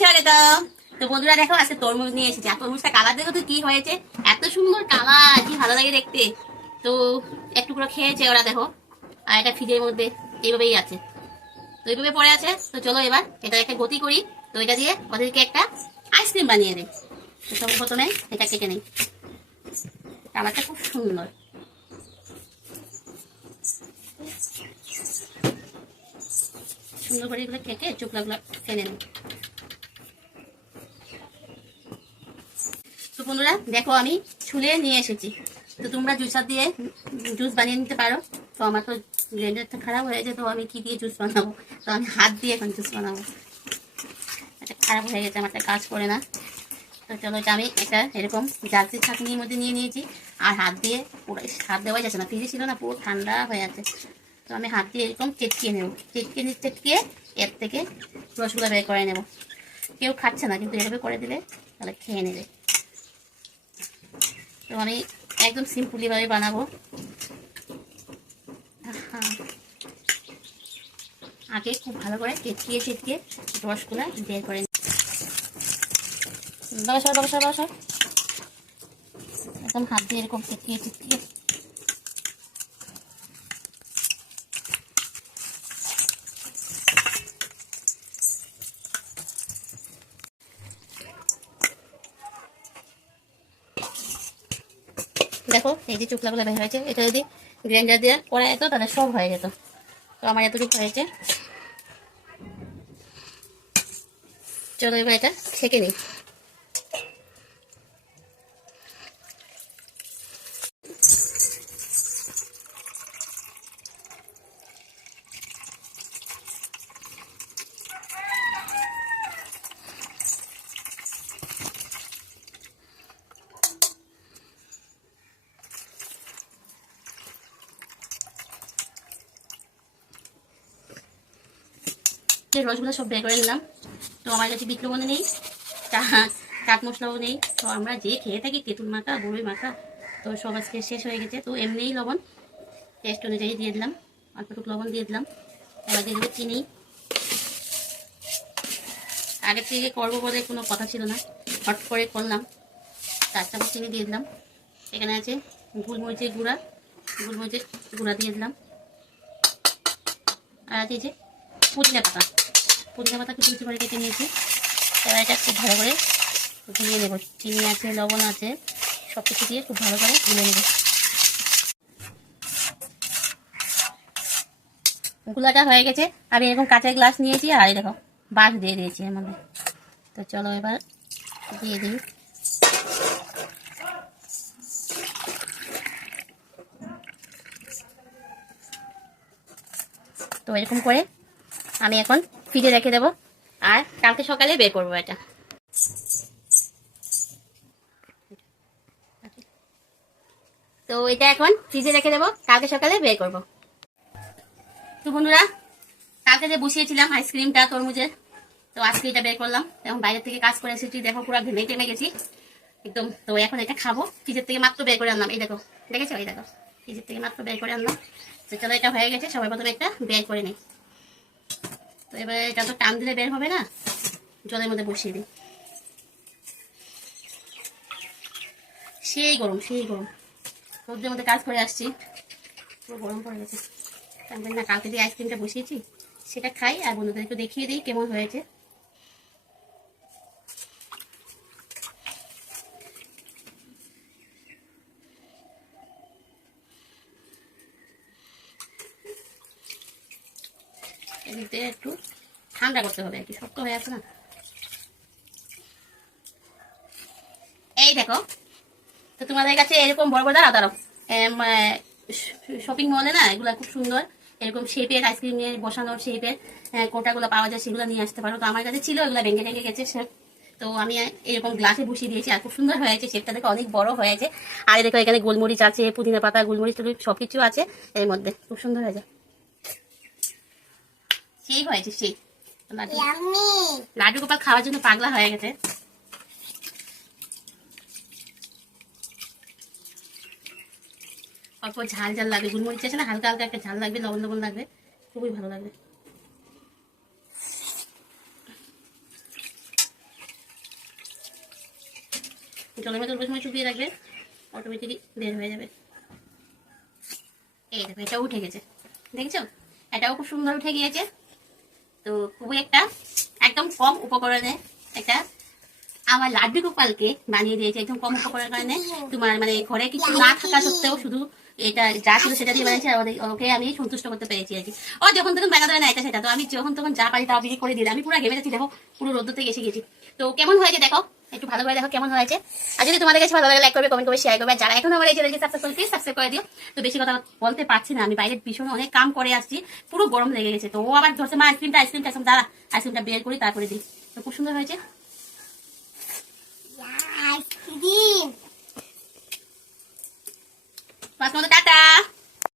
স্বাগতম। তো বন্ধুরা দেখো আজকে তরমুজ নিয়ে এসেছি। আর তরমুজটা কালার দেখো তো কি হয়েছে, এত সুন্দর কালার, কি ভালো লাগে দেখতে। তো একটু করে খেয়েছে ওরা দেখো। আর এটা ফ্রিজের মধ্যে এইভাবেই আছে, তো এইভাবে পড়ে আছে। তো চলো এবার এটা একটা গতি করি। তো এটা দিয়ে ওদেরকে একটা আইসক্রিম বানিয়ে দেয়। তো সব প্রথমে এটা কেটে নেই, কালারটা খুব সুন্দর। সুন্দর করে এগুলো কেটে চোখলাগুলো ফেলে নেই। তো বন্ধুরা দেখো আমি ছুলে নিয়ে এসেছি। তো তোমরা জুসার দিয়ে জুস বানিয়ে নিতে পারো। তো আমার তো ব্লেন্ডারটা খারাপ হয়ে গেছে, তো আমি কি দিয়ে জুস বানাবো? তো আমি হাত দিয়ে এখন জুস বানাবো। এটা খারাপ হয়ে গেছে, আমারটা কাজ করে না। তো চলো এটা আমি একটা এরকম জার্সি ছাঁকনির মধ্যে নিয়ে নিয়েছি। আর হাত দিয়ে পুরো হাত দেওয়াই যাচ্ছে না, ফ্রিজে ছিল না, পুরো ঠান্ডা হয়ে আছে। তো আমি হাত দিয়ে এরকম চেটকিয়ে নেব, চেটকিয়ে এর থেকে রসগুলো বের করে নেব। কেউ খাচ্ছে না, কিন্তু এভাবে করে দিলে তাহলে খেয়ে নেবে। তো আমি একদম সিম্পলি ভাবে বানাবো। আগে খুব ভালো করে চেটকিয়ে রসগুলা বের করে বসা একদম হাত দিয়ে এরকম চেটকিয়ে দেখো এই যে চুকলাগুলো বের হয়েছে। এটা যদি গ্রাইন্ডার দিয়ে করা যেত তাহলে সব হয়ে যেত। তো আমার এতটুকু হয়েছে। চলো এবার এটা ছেঁকে নিই। রসগুলো সব বের করে নিলাম। তো আমার কাছে বিট লবণও নেই, চাট মশলাও নেই। তো আমরা যে খেয়ে থাকি তেঁতুল মাখা, বড়ই মাখা, তো সব আজকে শেষ হয়ে গেছে। তো এমনিই লবণ টেস্ট অনুযায়ী দিয়ে দিলাম, অল্পটুকু লবণ দিয়ে দিলাম। এবার দিয়ে দেবো চিনি। আগের থেকে করবো বলে কোনো কথা ছিল না, হট করে করলাম। 4 চামচ চিনি দিয়ে দিলাম। এখানে আছে গোলমরিচের গুঁড়া দিয়ে দিলাম। আর আছে যে পুদিনা পাতা কিছু করে কেটে নিয়েছি। এবার এটা খুব ভালো করে গুলিয়ে নেব। চিনি আছে, লবণ আছে, সব কিছু দিয়ে খুব ভালো করে গুলে নেব। গুলাটা হয়ে গেছে। আমি এরকম কাঁচের গ্লাস নিয়েছি, আর এই দেখো বাঁশ দিয়ে দিয়েছি এর মধ্যে। তো চলো এবার দিয়ে দিই। তো এরকম করে আমি এখন ফ্রিজে রেখে দেবো, আর কালকে সকালে বের করবো এটা। তো এটা এখন ফ্রিজে রেখে দেবো, কালকে সকালে বের করবো। তো বন্ধুরা কালকে যে বসিয়েছিলাম আইসক্রিমটা তরমুজের, তো আজকে এটা বের করলাম। এখন বাইরে থেকে কাজ করে এসেছি, দেখো পুরো ঘেমে টেমে গেছি একদম। তো এখন এটা খাবো। ফ্রিজের থেকে মাত্র বের করে আনলাম, এই দেখো, দেখেছো, এই দেখো ফ্রিজের থেকে মাত্র বের করে আনলাম। তো চলো এটা হয়ে গেছে, সবাই প্রথমে একটা বের করে নিই। তো এবার এটা তো টান দিলে বের হবে না, জলের মধ্যে বসিয়ে দিই। সেই গরম রোদ্রের মধ্যে কাজ করে আসছি, পুরো গরম পড়ে গেছে। না কালকে যে আইসক্রিমটা বসিয়েছি সেটা খাই, আর বন্ধুদেরকে দেখিয়ে দিই কেমন হয়েছে। এদিকে একটু ঠান্ডা করতে হবে আর কি, শক্ত হয়ে আছে না। এই দেখো, তো তোমাদের কাছে এরকম বড় বড় দাঁড়াও শপিং মলে না এগুলা খুব সুন্দর এরকম শেপের আইসক্রিম নিয়ে বসানোর শেপের কোটাগুলো পাওয়া যায়, সেগুলো নিয়ে আসতে পারো। তো আমার কাছে ছিল, এগুলো ভেঙে গেছে শেপ। তো আমি এরকম গ্লাসে বসিয়ে দিয়েছি, আর খুব সুন্দর হয়েছে, শেপটা দেখো অনেক বড় হয়েছে। আর দেখো এখানে গোলমরিচ আছে, পুদিনা পাতা, গোলমরিচ সবকিছু আছে এর মধ্যে, খুব সুন্দর হয়েছে। সেই হয়েছে সেই লাড্ডু গোপাল খাওয়ার জন্য পাগলা হয়ে গেছে। অল্প ঝাল লাগবে, গোলমরিচ আছে না, হালকা হালকা একটা ঝাল লাগবে, লবণ লাগবে, খুবই ভালো লাগবে। জলের মধ্যে অল্প সময় চুপিয়ে রাখবে, অটোমেটিকই বের হয়ে যাবে। এই দেখো এটাও উঠে গেছে, দেখছো এটাও খুব সুন্দর উঠে গিয়েছে। তো খুবই একটা একদম কম উপকরণে একটা আমার লাড্ডু গোপালকে বানিয়ে দিয়েছে, একদম কম উপকরণের কারণে। তোমার মানে ঘরে কিছু না থাকা সত্ত্বেও শুধু এটা যা ছিল সেটা দিয়ে বানিয়েছি, আর ওকে আমি সন্তুষ্ট করতে পেরেছি আর কি। ও যখন তখন বানাতে হয় না এটা সেটা, তো আমি যখন তখন যা পারি তা বিক্রি করে দিই। আমি পুরো ঘেমে যাচ্ছি, দেখো পুরো রোদ্দুরতে এসে গেছি। তো কেমন হয়েছে দেখো, একটু ভালো করে দেখো কেমন হয়েছে। আর যদি তোমাদের কাছে ভালো লাগে লাইক করবে, কমেন্ট করবে, শেয়ার করবে। আর যারা এখন আমার এই চ্যানেলকে সাবস্ক্রাইব করে দিও। তো বেশি কথা বলতে পারছি না, আমি বাইরে ভীষণ অনেক কাম করে আসছি, পুরো গরম লেগে গেছে। তো ও আবার ধরছে মা আইসক্রিমটা দাঁড়া আইসক্রিমটা বের করি তারপরে দিই। তো খুব সুন্দর হয়েছে আইসক্রিম। টাটা।